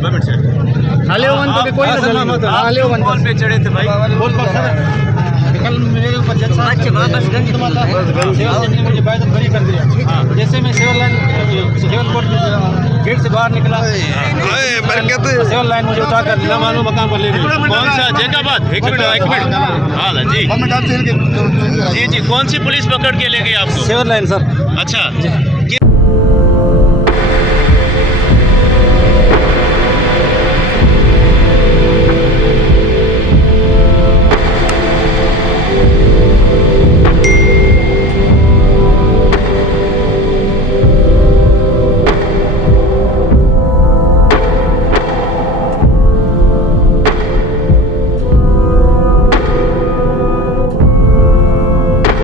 हाले वन तो कोई हाले वन पे चढ़े थे भाई बोल कल मेरे ऊपर अच्छा वापस गंज मुझे बात बरी कर दिया। जैसे मैं सिविल कोर्ट गेट से बाहर निकला सिविल लाइन मुझे उठा कर ना मालूम मकाम पर ले गए। कौन सा जैकाबाद? एक मिनट हाँ जी जी जी, कौन सी पुलिस पकड़ के ले गई आपको? Civil line sir. अच्छा